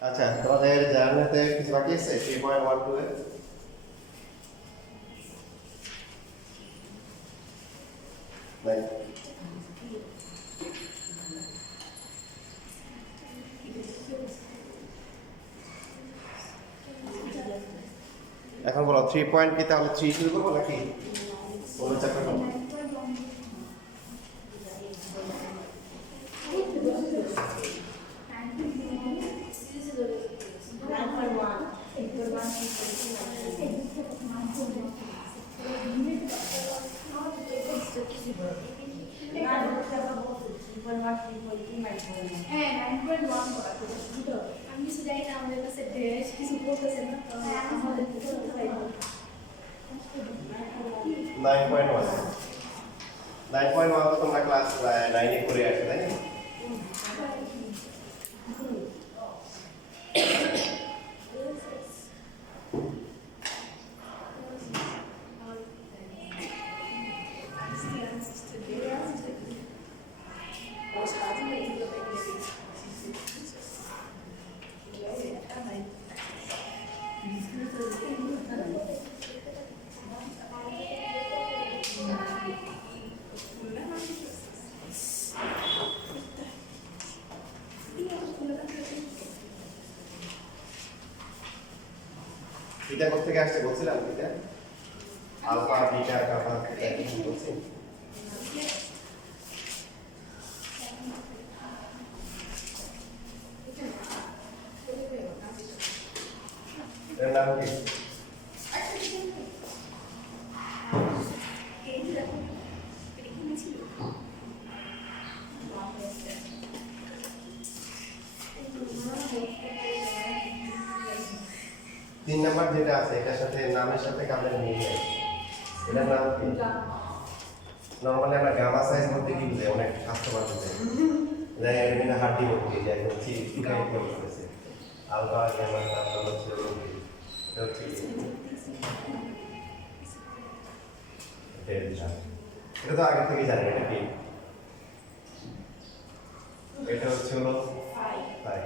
আচ্ছা, তোমাদের জার্নাতে কিছু বাকি আছে 3.12 এ? নাই। এখন বলো 3 পয়েন্ট কি তাহলে 3 শুরু করবো নাকি অন্য চ্যাপ্টার করবো? হ্যাঁ 9.1 করা তো শুধু আমি কিছু জানি না আমাদের কাছে বেশ কিছু বলতেছে না তো আমাদের করতে পারি 9.1 9.1 তো তোমরা ক্লাস 9 এ করে আসো তাই না? এটা কোথা থেকে আসছে বলছিলাম এটা আলফা বিটা গামা এটা কি বলছি? এর নাম কি? তিন নাম্বার যেটা আছে এটার সাথে নামের সাথে কাদের মিল নেই। এটার নাম কি? নরমালি আমরা গামা সাইজ বলতে কি বুঝাই অনেক কাস্টমার বুঝাই এটা হাড্ডি বলতে যে একদম চিকাই করতেছে আলফা গামা নাম হচ্ছে এটা হচ্ছে এটা তো আগে থেকে জানি এটা কি এটা হচ্ছে হলো তাই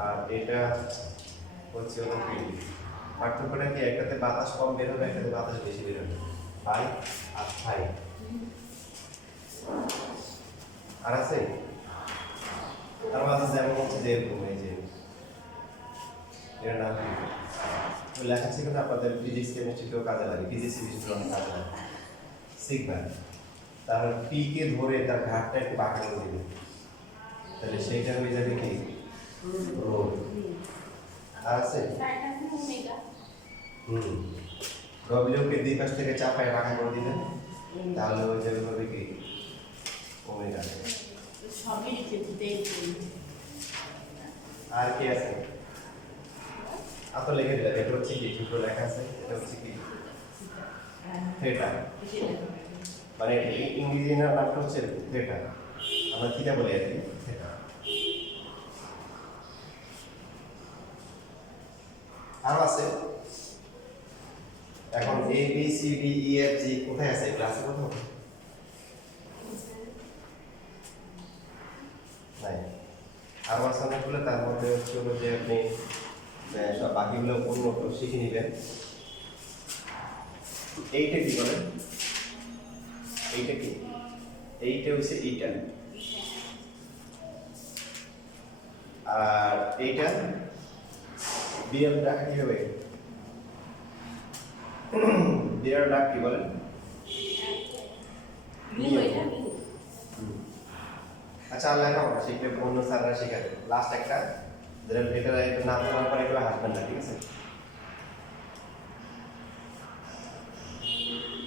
আর এটা হচ্ছে হলো পি পার্থক্যটা কি একটাতে বাতাস কম বের হবে একটাতে বাতাস বেশি বের হবে পাই আর ফাই আর আছে তার মাঝে যেমন হচ্ছে যে এরকম এই যে এর নাম কি লেখা ছিল না আপনাদের ফিজিক্স কেমিস্ট্রিতেও কাজে লাগে ফিজিক্স কেমিস্ট্রি অনেক কাজে লাগে সিগমা তার পি কে ধরে তার ঘাটটা একটু বাঁকা করে দিবে তাহলে সেইটা হয়ে যাবে কি রো আর আছে ডব্লিউ কে দুই পাশ থেকে চাপায় বাঁকা করে দিবেন তাহলে হয়ে যাবে হবে কি ওমেগা সবই লিখে আর কি আছে আপনি লিখে দিলেন এটা হচ্ছে কি দুটো লেখা আছে এটা হচ্ছে কি থিটা মানে ইংরেজি নামটা হচ্ছে থিটা আমরা থিটা বলি আর কি থিটা আর আছে এখন A B C D E F G কোথায় আছে ক্লাসে কোথাও নাই আর আছে অনেকগুলো তার মধ্যে হচ্ছে হলো যে আপনি সব বাকিগুলো অন্য শিখে নেবেন এইটা কি বলেন এইটা কি এইটা হচ্ছে এইটা আর এইটা বিএল ডাক কি হবে বিএল ডাক কি বলেন আচ্ছা আল্লাহ না শিখলে অন্য স্যাররা শেখাবে লাস্ট একটা যেটা এটা নাম শোনার পরে একটু হাসবেন না ঠিক আছে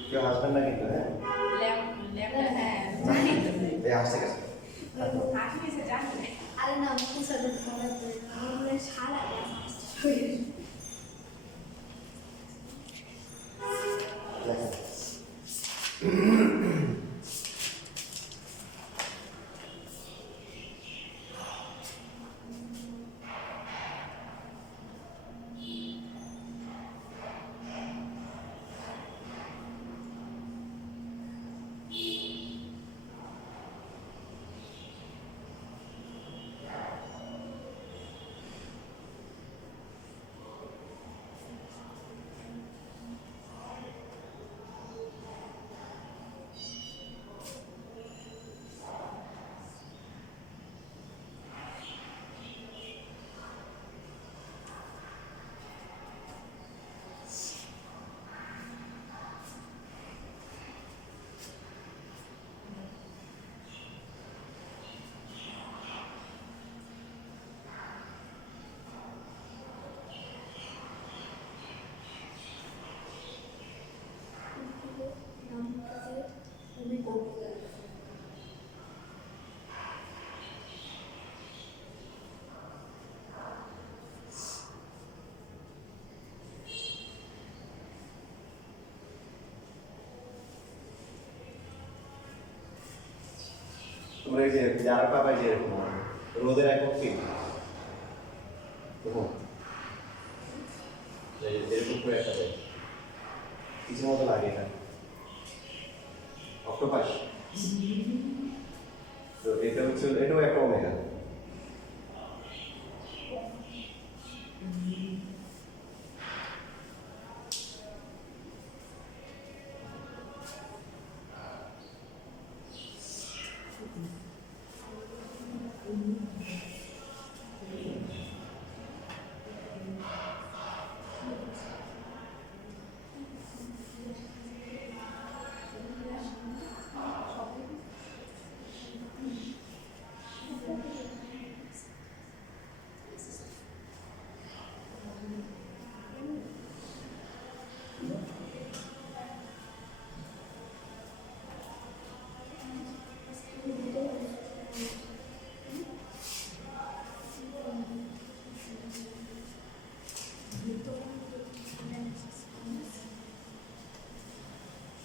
কেউ হাসবেন না কিন্তু হ্যাঁ এই হাসতে গেছে আরে না মুখ সাথে মনে পড়ে আমরা সারা তোমরা এই যে যারা পাবা যে এরকম রোদের একক কি দেখো এরকম করে একটা দেয় কিছুর মতো লাগে না অক্টোপাস তো এটা হচ্ছে এটাও একটা ওমেগা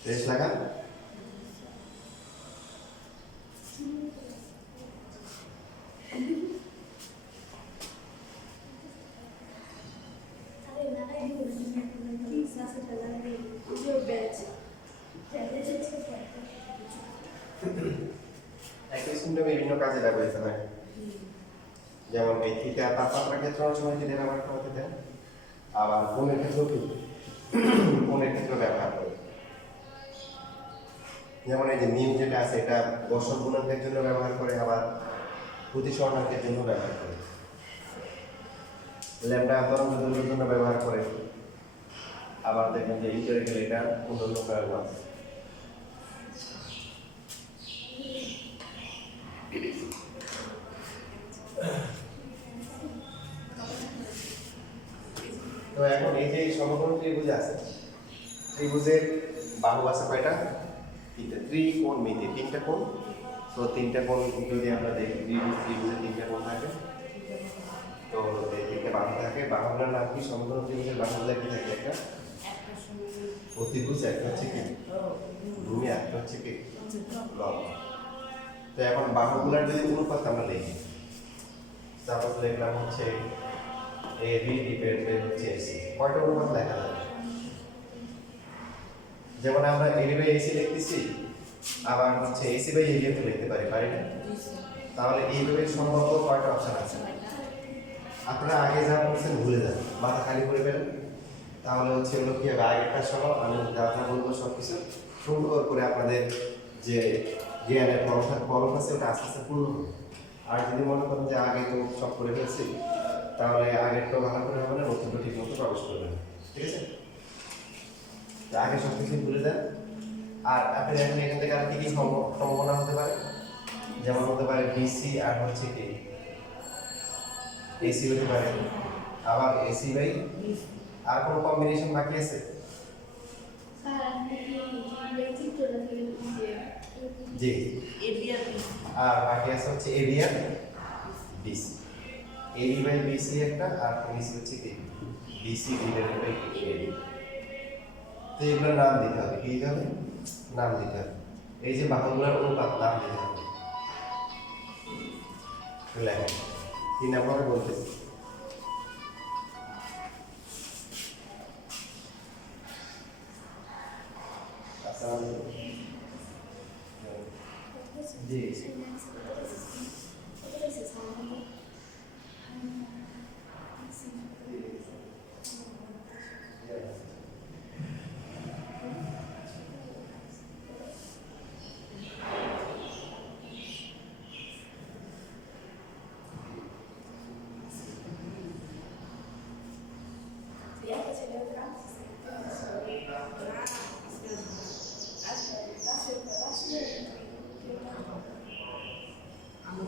রেস লাগা একই সিস্টেমে বিভিন্ন কাজে ব্যবহৃত হয় যেমন এই থিটা তাপমাত্রা ক্ষেত্রে অনেক সময় থিটা ব্যবহার করা হতে দেয় আবার কোণের ক্ষেত্রেও কি কোণের ক্ষেত্রে ব্যবহার করে যেমন এই যে মিউ যেটা আছে এটা ঘর্ষণ গুণাঙ্কের জন্য ব্যবহার করে আবার প্রতিসরণাঙ্কের জন্য ব্যবহার করে ল্যাম্ডা তরঙ্গ দৈর্ঘ্যের জন্য ব্যবহার করে আবার দেখবেন যে ইন্টারেক্টাল এটা অন্যান্য প্রয়োগ আছে তো এখন এই যে সমকোণ ত্রিভুজ আছে ত্রিভুজের বাহু আছে কয়টা তিনটা ত্রিকোণমিতি তিনটা কোণ তো তিনটা কোণ যদি আমরা দেখি ত্রিভুজে তিনটা কোণ থাকে তো এই তিনটা বাহু থাকে বাহুগুলোর নাম কি সমকোণ ত্রিভুজের বাহুগুলো কি থাকে একটা অতিভুজ একটা হচ্ছে কি ভূমি একটা হচ্ছে কি লম্ব তো এখন বাহুগুলোর যদি অনুপাত আমরা লিখি তারপর লিখলাম হচ্ছে এ বি ডিভাইডেড বাই হচ্ছে এসি কয়টা অনুপাত লেখা যাবে যেমন আমরা এডি বাই এসি লিখতেছি আবার হচ্ছে এসি বাই এডি তো লিখতে পারি না তাহলে এইভাবে সম্ভব কয়টা অপশন আছে আপনারা আগে যা বলছেন ভুলে যান মাথা খালি করে ফেলেন তাহলে হচ্ছে হলো কি হবে আগেরটা সহ আমি যা যা বলবো সব কিছু সুন্দর করে আপনাদের যে জ্ঞানের ফলক আছে ওটা আস্তে আস্তে পূর্ণ হবে আর যদি মনে করেন যে আগে তো সব করে ফেলছি তাহলে আগেরটা ভালো করে হবে না নতুনটা ঠিক মতো প্রবেশ করবে না ঠিক আছে আগে সব কিছু ভুলে যান আর আপনি দেখেন এখান থেকে আর কি কি সম্ভাবনা হতে পারে যেমন হতে পারে বিসি আর হচ্ছে কি এসি হতে পারে আবার এসি বাই আর কোনো কম্বিনেশন বাকি আছে জি আর বাকি আছে হচ্ছে এবি আর বিসি এবি বাই বিসি একটা আর বিসি হচ্ছে কি বিসি ডিভাইডেড বাই এবি তো এগুলোর নাম দিতে হবে কি দিতে হবে নাম দিতে হবে এই যে বাহুগুলোর অনুপাত নাম দিতে হবে লেখেন 3 নম্বরে বলতেছি জি আমি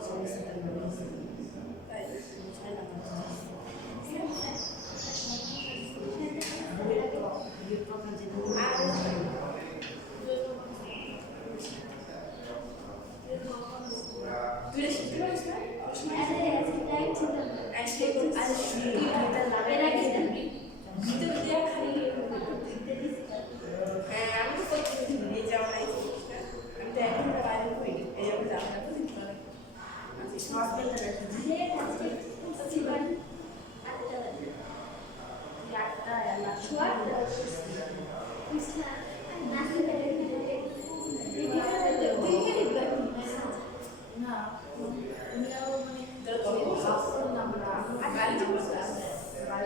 তো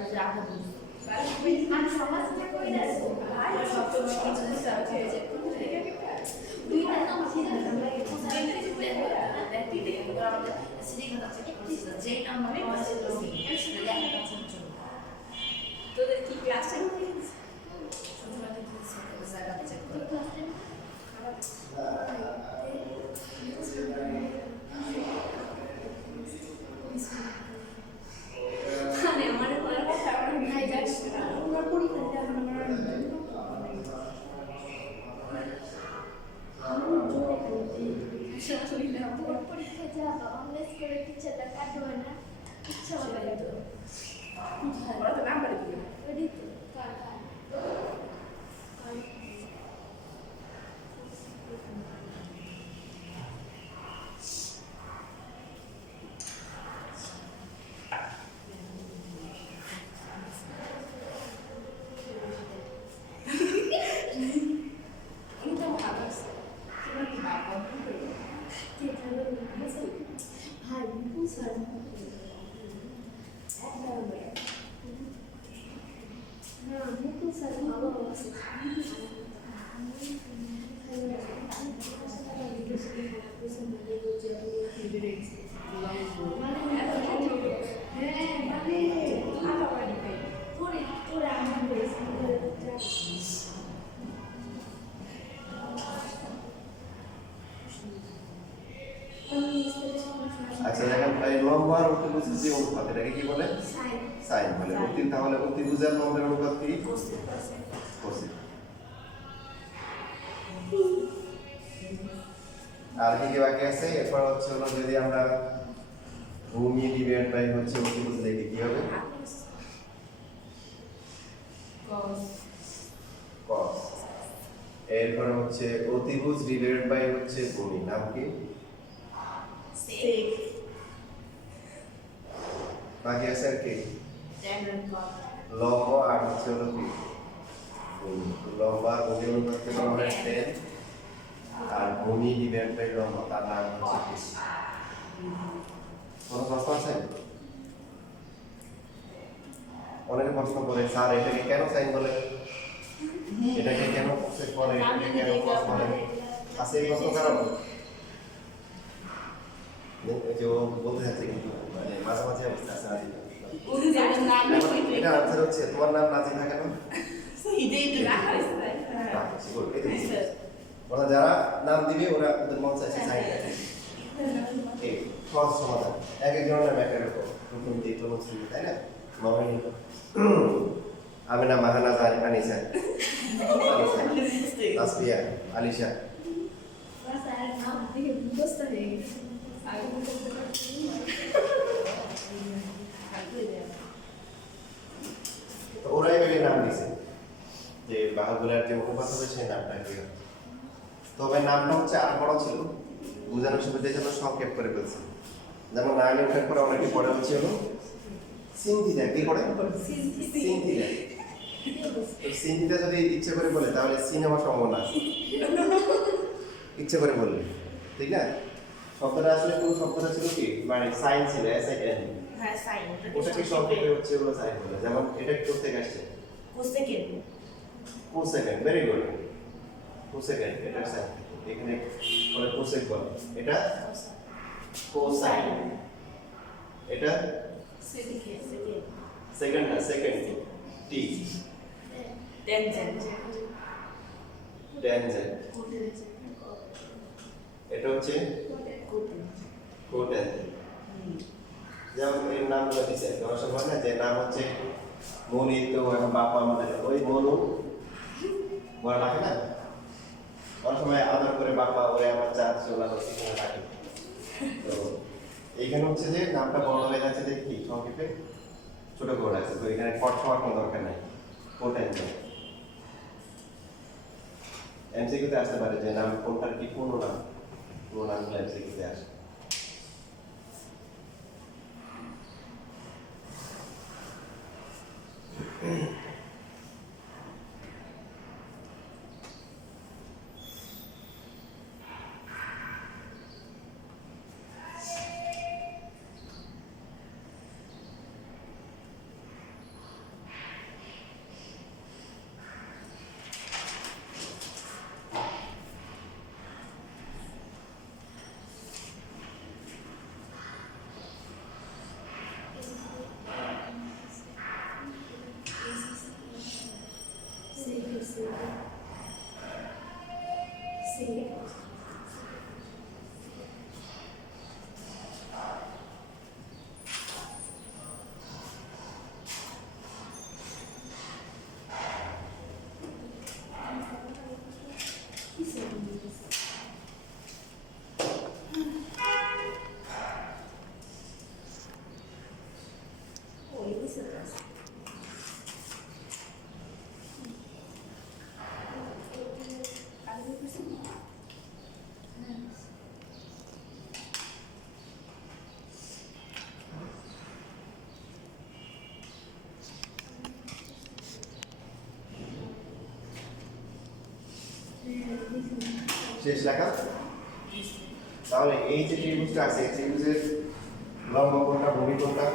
যে আধা বুঝতো আমি সমাজ থেকে কই আসবো ভাই সবসময় কিছু দিতে আছে যে দুইটা নাম ছিল আমরা যেই নাম্বারে তোদের কি ক্লাস মানে আমার ভাই যাস আমার পরীক্ষা এখন আমার পরীক্ষা যাবা অনলাইন করে টিচারটা কাটবে না ইচ্ছা হবে তো ওরা তো নাম্বারে দিবে ওই তো কাকা ভাই বিপুল স্যার না বিপুল স্যার ভালো আছে আচ্ছা দেখেন এই লম্ব আর অতিভুজের যে অনুপাত এটাকে কি বলে সাইন বলে তাহলে অতিভুজ আর লম্বের অনুপাত কি কোসিক আর কি কি বাকি আছে এরপর হচ্ছে হলো যদি আমরা ভূমি ডিভাইড বাই হচ্ছে অতিভুজ দেখি কি হবে cos এরপর হচ্ছে অতিভুজ ডিভাইড বাই হচ্ছে ভূমি নাম কি sec বাকি আছে আর কি tan and cos লম্ব আর হচ্ছে হলো কি ভূমি লম্ব আর ভূমি অনুপাতকে বলা হয় tan আর ভূমি ডিভাইড বাই লম্ব তার নাম হচ্ছে কি কোনো প্রশ্ন আছে অনেকে প্রশ্ন করে স্যার এটাকে কেন সাইন বলে এটাকে কেন কোসেক বলে এটাকে কেন কস বলে আছে এই প্রশ্ন কারণ যে ও বলতে চাচ্ছে কিন্তু মানে মাঝামাঝি অবস্থা আছে নাজিম উনি যেমন নাম এটা আনসার হচ্ছে তোমার নাম নাজিম কেন হিদেই তো না হইছে ওরা যারা নাম দিবে ওরা ওদের মন চাইছে সাইন এই সহজ সমাধান এক একজনের নাম এক এক রকম প্রথম দ্বিতীয় মুসলিম তাই না মামি আমি না মাহানাজ আনিসা তাসবিয়া আলিশা স্যার নাম দেখে বুঝতে হয়ে গেছে আগে বুঝতে পারছি তো ওরাই মিলে নাম দিছে যে বাহুগুলার যে অনুপাত হবে সেই নামটা কি তবে নামটা হচ্ছে আর বড় ছিল বোঝানোর সুবিধার জন্য সংক্ষেপ করে ফেলছে যেমন নাইনে ওঠার পরে অনেকে পড়ে হচ্ছে হলো সিনথিটা কি পড়ে সিনথিটা তো সিনথিটা যদি ইচ্ছে করে বলে তাহলে সিনেমা সম্ভাবনা আছে ইচ্ছে করে বললে ঠিক না শব্দটা আসলে কোন শব্দটা ছিল কি মানে সাইন ছিল এসআইএন হ্যাঁ সাইন ওটাকে সংক্ষেপে হচ্ছে হলো সাইন বলে যেমন এটা কোথা থেকে আসছে কোসেকেন্ড কোসেকেন্ড ভেরি গুড কোসেকেন্ড এটা সাইন এখানে বলে কোসেক বলে এটা কোসাইন এটা সেকেন্ড না সেকেন্ড টি টেনজেন্ট ট্যানজেন্ট এটা হচ্ছে কোটেন্ট যেমন এর নামগুলো দিচ্ছে তোমার সব হয় না যে নাম হচ্ছে মনি তো এখন বাবা আমাদের ওই মনু বলা থাকে না অনেক সময় আদর করে বাবা ওরে আমার চার চোলা সেখানে থাকে তো এইখানে হচ্ছে যে নামটা বড় হয়ে যাচ্ছে যে কি সংক্ষেপে ছোট করে আছে তো এখানে কট হওয়ার কোনো দরকার নাই কোটেন্ট এমসিকিউতে আসতে পারে যে নাম কোনটার কি পূর্ণ নাম এমসিকিউতে আসে নিচে তো আছে। আর কিছু না। শেষ লেখা। তাহলে এই যে ত্রিভুজটা আছে এই ত্রিভুজের লম্ব কোনটা ভূমি কোনটা?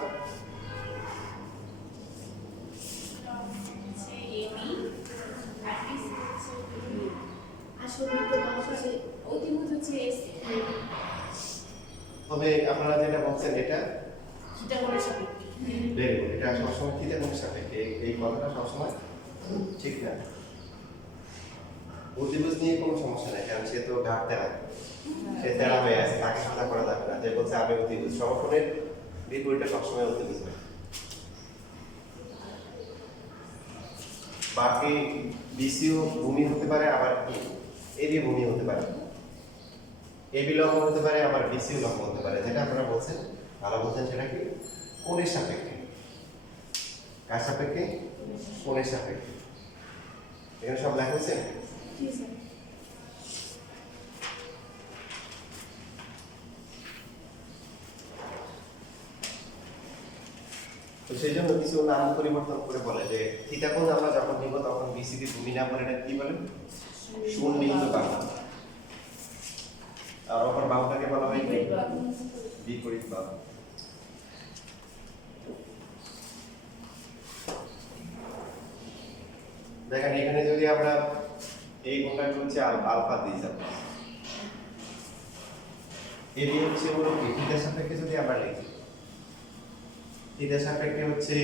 হচ্ছে এবি আর পিস হচ্ছে বি। আসলে তো আসলে অতিভূত হচ্ছে এসি। তবে আপনারা যেটা বলছেন এটা থিটা কোণের সাপেক্ষে। ভেরি গুড, এটা সবসময় থিটা কোণের সাপেক্ষে এই কথাটা সবসময় ঠিক না। অতিভুজ নিয়ে কোনো সমস্যা নেই, কারণ সে তো ঘাট তেরা, সে তেরা হয়ে আছে, তাকে সোজা করা যাবে না। যে বলছে আমি অতিভুজ, সমকোণের বিপরীতটা সবসময় অতিভুজ হয়। বাকি বিসিও ভূমি হতে পারে, আবার কি এবি ভূমি হতে পারে, এবি লম্ব হতে পারে, আবার বিসিও লম্ব হতে পারে। যেটা আপনারা বলছেন ভালো বলছেন, সেটা কি কোণের সাপেক্ষে। কার সাপেক্ষে? কোণের সাপেক্ষে। এখানে সব লেখা হয়েছে। জি স্যার। তো সেই জন্য কিছু নাম পরিবর্তন করে বলে যে থিটা কোণ আমরা যখন নিব তখন বিসিডি ভূমি না বলে এটা কি বলেন? শূন্যবিন্দু বাহু। আর অপর বাহুটাকে বলা হয় কি? বিপরীত বাহু। দেখেন এখানে যদি আমরা এই কোণটাকে হচ্ছে আলফা দিই, এবি হচ্ছে হলো কি থিটার সাপেক্ষে যদি আমরা লিখি, থিটার সাপেক্ষে হচ্ছে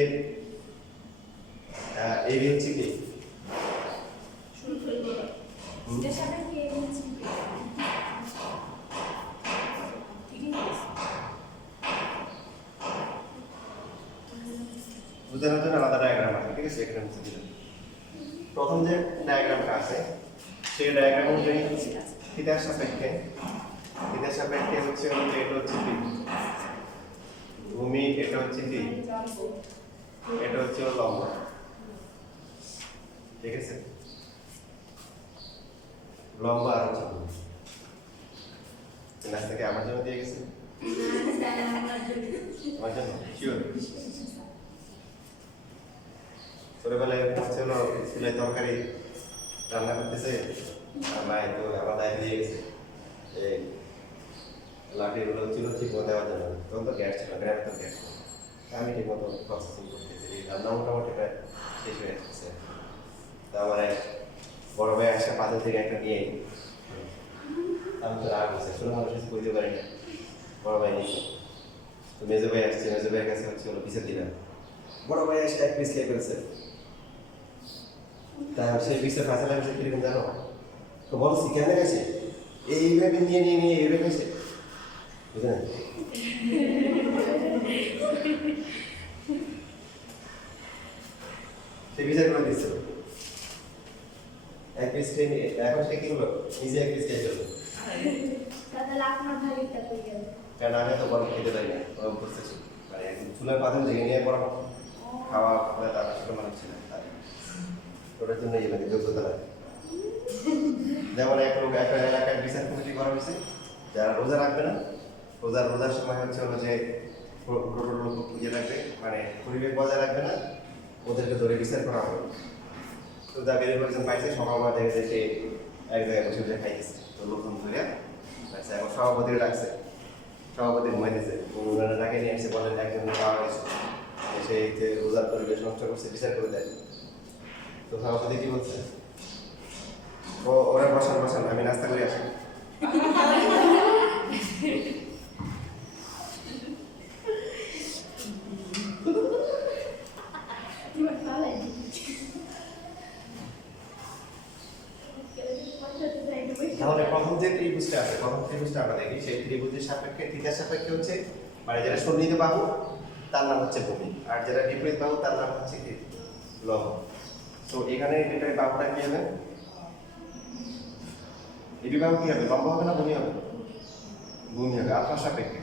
এবি হচ্ছে কি? শুরু করে দিই। এটার সাপেক্ষে এ হচ্ছে ঠিকই আছে। বোঝানোর জন্য আলাদা ডায়াগ্রাম আছে, ঠিক আছে? এখানে হচ্ছে দিলাম। প্রথম যে ডায়াগ্রামটা আছে সেই ডায়াগ্রাম অনুযায়ী থিটার সাপেক্ষে হচ্ছে হলো যে এটা হচ্ছে কি ভূমি, এটা হচ্ছে কি, এটা হচ্ছে হলো লম্ব, ঠিক আছে? লম্ব আর হচ্ছে ভূমি। ক্লাস থেকে আমার জন্য দিয়ে গেছে, আমার জন্য শিওর। ছোটবেলায় হচ্ছে হলো স্কুলে তরকারি রান্না করতেছে, আমার তো আমার দায়িত্ব দিয়ে গেছে এই লাঠিগুলো ছিল ঠিক মতো দেওয়ার জন্য। তখন তো গ্যাস ছিল, গ্রামে তো গ্যাস ছিল। আমি ঠিক মতো প্রসেসিং করতেছি, রান্না মোটামুটি প্রায় শেষ হয়ে আসতেছে। তা আমার এক বড় ভাই আসে বাজার থেকে একটা নিয়ে, আমি তো রাগ হচ্ছে, ছোট মানুষ কিছু কইতে পারি না, বড় ভাই নিয়ে। তো মেজো ভাই আসছে, মেজো ভাইয়ের কাছে হচ্ছে হলো পিসে দিলাম, বড় ভাই এসে এক পিস খেয়ে ফেলছে। তা সেই পিসের ফাঁসালা পিসে কিরকম জানো? তো বলছি কেন গেছে এইভাবে নিয়ে এইভাবে গেছে, বুঝলেন? সে বিচার করে দিচ্ছে এক পিস খেয়ে নিয়ে, এখন সে কি হলো নিজে এক পিস খেয়ে ফেললো। তাহলে আপনার ভাগেরটা কই গেল? কারণ আমি তো বড় খেতে পারি না, ওরকম করতেছি মানে চুলার পাথর থেকে নিয়ে বড় খাওয়া তার ছোট মানুষ ছিল, ওটার জন্য এই লাগে যোগ্যতা লাগে। যেমন এক লোক একটা এলাকায় বিচার কমিটি করা হয়েছে, যারা রোজা রাখবে না, রোজার সময় হচ্ছে হলো যে ইয়ে রাখবে, মানে পরিবেশ বজায় রাখবে না, ওদেরকে ধরে বিচার করা হবে। তো যা বেরিয়ে পড়েছেন পাইছে, সকালবেলা দেখে যে সে এক জায়গায় বসে বসে খাইতেছে, তো লোকজন ধরে আচ্ছা এখন সভাপতিরা ডাকছে, সভাপতি ঘুমাইতেছে, ওনারা ডাকে নিয়ে এসে বলেন একজন পাওয়া গেছে, এসে যে রোজার পরিবেশ নষ্ট করছে বিচার করে দেয়। তো সভাপতি কি বলছে? ওরা বসান আমি নাস্তা করে আসি। তাহলে প্রথম যে ত্রিভুজটা আছে, প্রথম ত্রিভুজটা আমরা দেখি, সেই ত্রিভুজের সাপেক্ষে থিটার সাপেক্ষে হচ্ছে মানে যেটা সন্নিহিত বাহু তার নাম হচ্ছে ভূমি, আর যেটা বিপরীত বাহু তার নাম হচ্ছে কি লম্ব। তো এখানে এটা বাহুটা কি হবে? এই বাহু কি হবে? লম্ব হবে না ভূমি হবে? ভূমি হবে, আলফা সাপেক্ষে।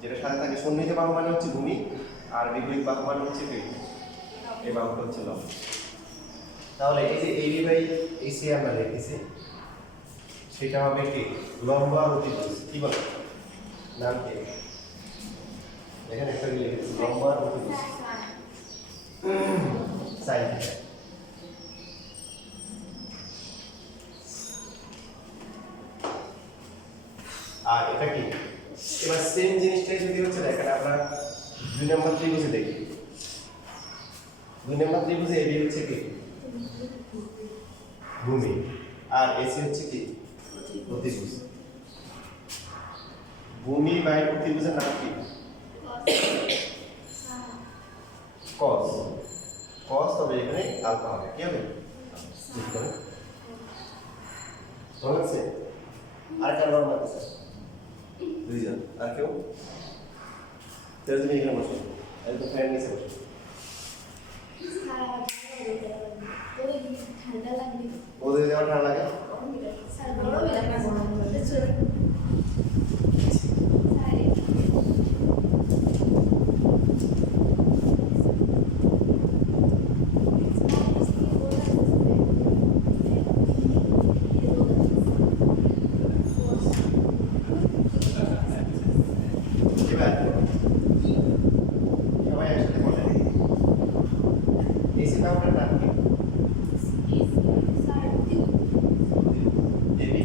যেটা সাথে থাকে সন্নিহিত বাহু মানে হচ্ছে ভূমি, আর বিপরীত বাহু মানে হচ্ছে কি এই বাহুটা হচ্ছে লম্ব। তাহলে এই যে এবি বাই এসি আমরা লিখেছি সেটা হবে কি লম্ব আর অতিভুজ। কি বলে নাম কি এখানে একটা লিখেছি লম্ব আর অতিভুজ সাইন থিটা। আর এটা কি এবার সেম জিনিসটাই যদি হচ্ছে দেখেন আমরা 2 নম্বর ত্রিভুজে দেখি 2 নম্বর ত্রিভুজে এবি হচ্ছে কি ভূমি আর এসি হচ্ছে কি অতিভুজ। ভূমি বাই অতিভুজের নাম কি কস। কস তবে এখানে আলফা হবে কি হবে ঠিক করে বুঝছে। আর কার নাম আছে দুইজন আর কেউ তাহলে তুমি এখানে বসো একদম ফ্যান নিচে বসো। ঠান্ডা লাগবে ওদের যাওয়া ঠান্ডা লাগে স্যার বড় হয়ে যাবে এবার সবাই একসাথে বলে এসি নামটার নাম কি এবি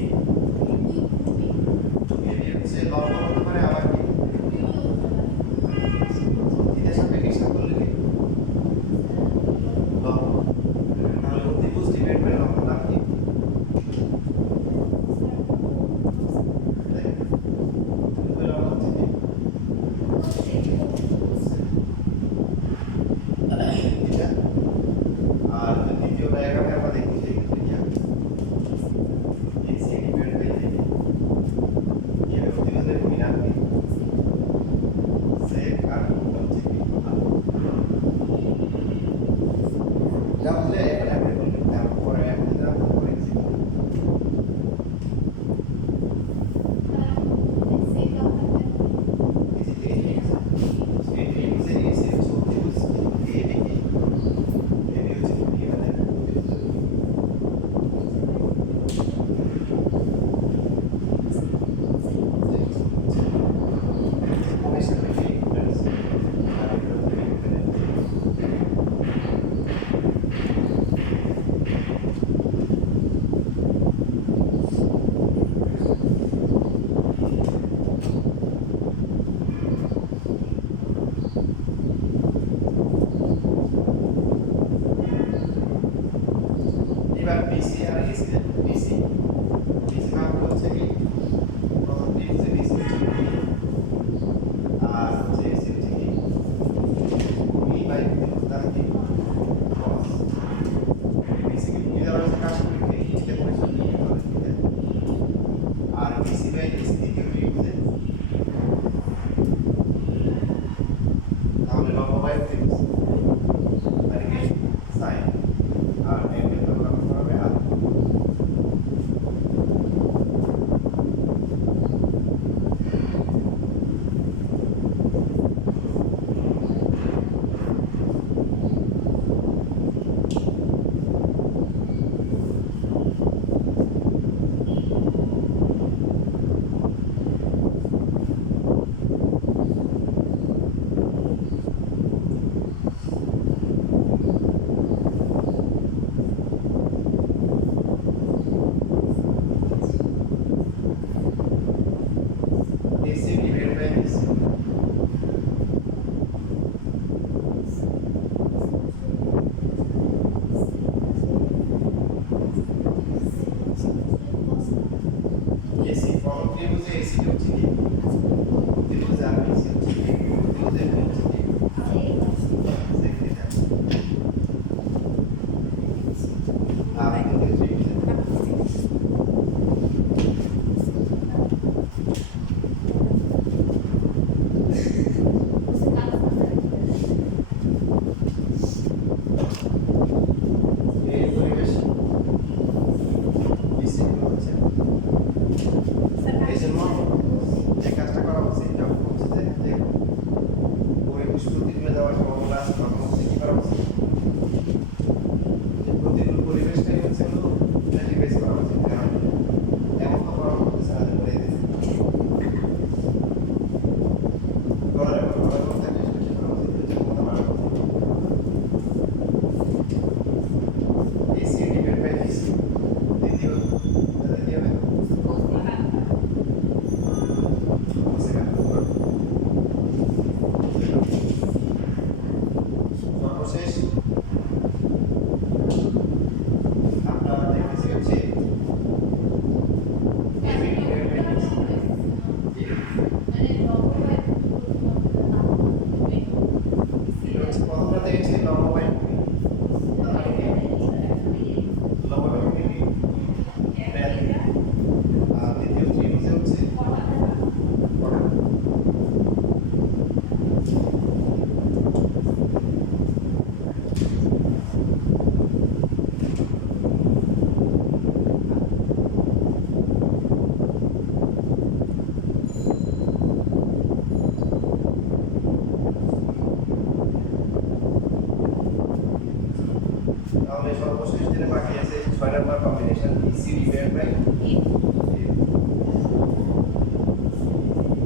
ABCD ব্যান্ড বাই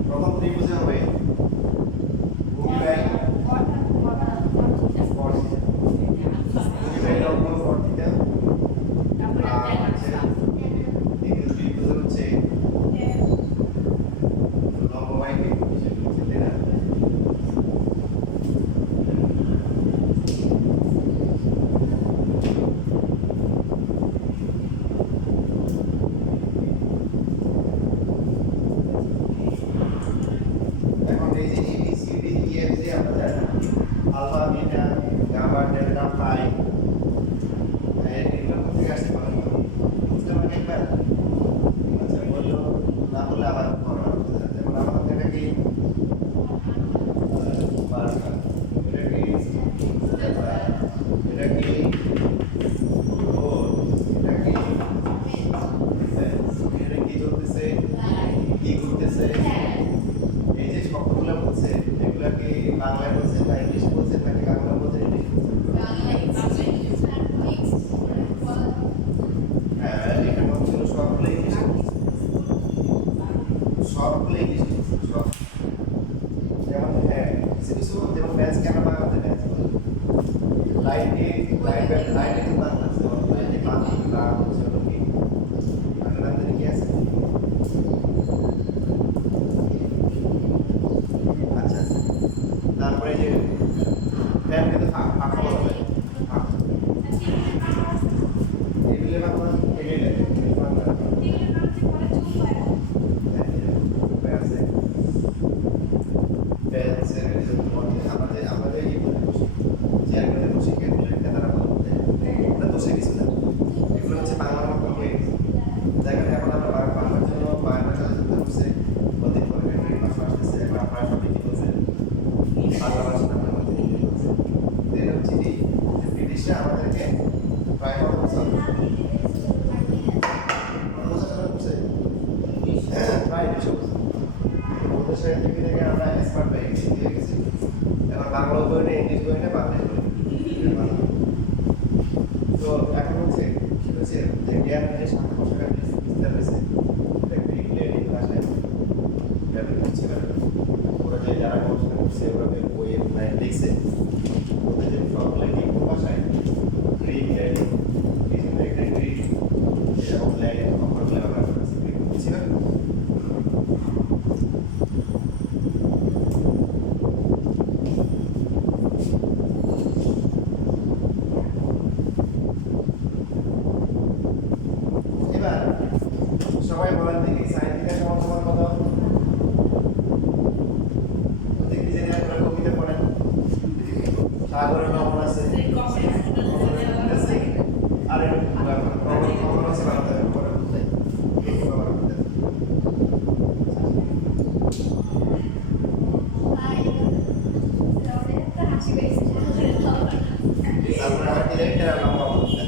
প্রথম ত্রিভুজে হবে ভূমি বাই ভূমি বাই লম্ব কর্তিকা আর হচ্ছে দ্বিতীয় ত্রিভুজ হচ্ছে লম্ব বাই হচ্ছে তাই না? এখন এই যে ABCD EFG আমরা জানি আলফা বিটা গামা ডেল্টা পাই এগুলো কোথেকে আসতে পারে বুঝতে পারবেন একবার আচ্ছা বললো না হলে আবার করো যেমন আমাদের এটা কি বারোটা এটা কি এটা কি ভোল্ট এটা কি এটা কি চলতেছে কি ঘুরতেছে এই যে শব্দগুলো বলছে এগুলা কি বাংলায় বলছে না ইংলিশে বলছে নাকি বাংলা বলছে ইংলিশে হ্যাঁ এখানে হচ্ছিল সবগুলো ইংলিশে সবগুলো ইংলিশে সব যেমন হ্যাঁ কিছু কিছু যেমন ম্যাচ কেন বাংলাতে ম্যাচ লাইনে তো বাংলা আছে যেমন লাইনে বাংলা হচ্ছে হলো কি বাংলা নাম কি আছে আচ্ছা তারপরে যে ফ্যান কিন্তু ফাঁকা বলা যায় এগুলো বাংলা এগুলো বাংলা আছে আমাদের এই বসে চেয়ারম্যানের বসে তারা বলতে ওটা দোষে কিছু না এগুলো হচ্ছে বাংলার মতো হয়ে গেছে জায়গাটা এখন আমরা বাংলার জন্য বাংলা চিন্তা করছে ওদের পরিবেশের ভাষা আসতেছে এখন আপনারা সবাই কি বলছেন বাংলা ভাষা আমরা মধ্যে নিয়ে বলছে এর হচ্ছে কি ব্রিটিশরা আমাদেরকে প্রায় কত বছর প্রায় 200 বছর ওদের সাথে থেকে আমরা এক্সপার্ট হয়ে গেছি দিয়ে গেছি এবার বাংলা বই নিয়ে ইংলিশ বই নিয়ে বাংলা বই তো এখন হচ্ছে কি হচ্ছে যে জ্ঞানের যে শাখা প্রশাখা বিস্তার হয়েছে গ্রিক ল্যাটিন ভাষায় ব্যবহৃত হচ্ছে ওরা যে যারা গবেষণা করছে ওরা বইয়ে লিখছে ওদের যে সবগুলো কি কোন ভাষায় গ্রিক ল্যাটিন গ্রিক এবং ল্যাটিন অক্ষরগুলো ব্যবহার করেছে বুঝছি না এবার সবাই বলেন দেখি সাইন থিটা সমান সমান কত দেখি যে আপনারা কবিতা পড়েন সাগরের নমন আছে আর নমন আছে বানাতে হবে পরে বুঝতে তারপরে আমার ডিরেক্টর লম্বা বলতে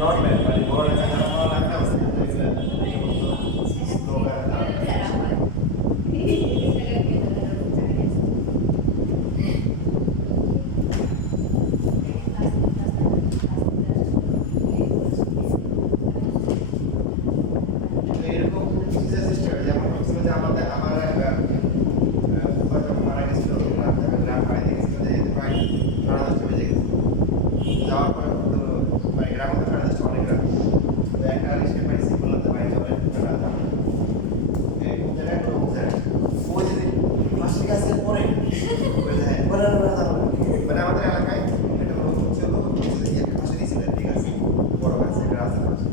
নর্মাল মানে বড় লেখা যারা বড় লেখা আছে এরকম কিছু চেষ্টা করে যেমন হচ্ছিল যে আমাদের আমার মারা গেছিল গ্রাম বাড়িতে গেছিল যে প্রায় 10:30 বেজে গেছে যাওয়ার পরে মানে গ্রাম তো 10:30 অনেক গ্রাম তো একটা রিক্সা পাইছি বললাম যে ভাই চলে এই কোন জায়গায় কোনো জায়গায় ওই যে মাসিক গাছের পরে মানে আমাদের এলাকায় একটা ছিল একটা পাশে দিয়েছিল ঠিক আছে বড় গাছ একটা রাস্তার পাশে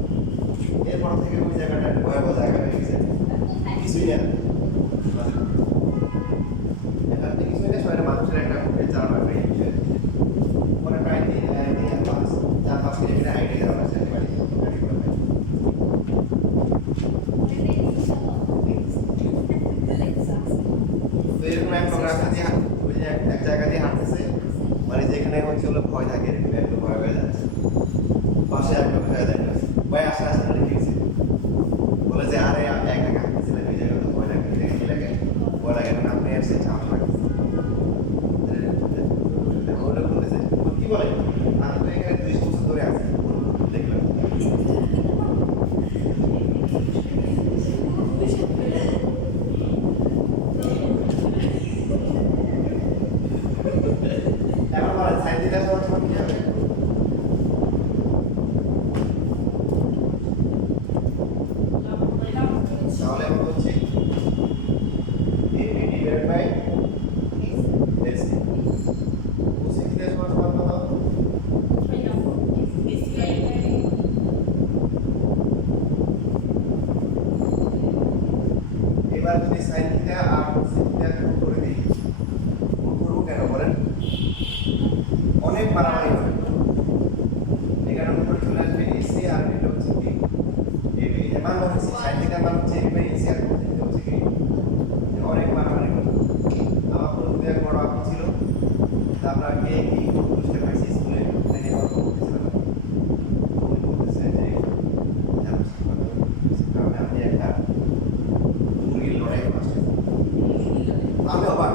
এরপর থেকে ওই জায়গাটা ভয়াবহ জায়গা হয়ে গেছে কিছুই না এখান থেকে কিছুই না সবাই মানুষের একটা চালানো একটা পরে প্রায় 4-5 কিলোমিটার আইডিয়া দেওয়া আছে বাড়ি তো এরকম একটা রাস্তা দিয়ে ওই যে এক জায়গা দিয়ে হাঁটতেছে মানে যেখানে হচ্ছে হলো ভয় থাকে একটু ভয় হয়ে যাচ্ছে পাশে একটা ভয় দেখা ভাই আস্তে আস্তে লিখেছি বলে যে আরে একা একা হাঁটতেছিলেন এই জায়গায় তো ভয় লাগে কি লাগে ভয় লাগে না আপনি এসে চাপ লাগে ওটা বলেছে কি বলে আমি তো এখানে 2 বছর ধরে আছি দেখলাম থিটা সমান সমান কি হবে? তাহলে আমরা হচ্ছে AB divided by AC cos theta সমান সমান কত? এবার যদি sin থিটা আর cos থিটা গুণ করে দিই, গুণ করব কেন বলেন? অনেক মারামারি হবে। এখানে উপরে চলে আসবে AC আর এটা হচ্ছে কি AB এর মান হচ্ছে sin থিটার মান হচ্ছে AB বাই AC আর cos থিটা হচ্ছে কি অনেক মারামারি হবে। আমার বন্ধুদের এক বড় আপু ছিল, তা আমরা কে কি বুঝতে পারছি স্কুলে ট্রেনে গল্প করতেছিলাম। উনি বলতেছে যে কারণে আপনি একটা মুরগির লড়াই করছেন। আমি অবাক,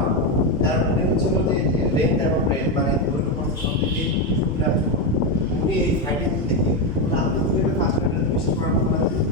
কারণ উনি হচ্ছিল যে লেন্থ এবং ব্রেথ মানে দৈর্ঘ্য প্রস্থ সব দিকে শুনে আসবো। উনি এই ফাইটিং দেখে আপনি তো এটা ফার্স্ট মিনিটে বিশ্বাস করার কথা না।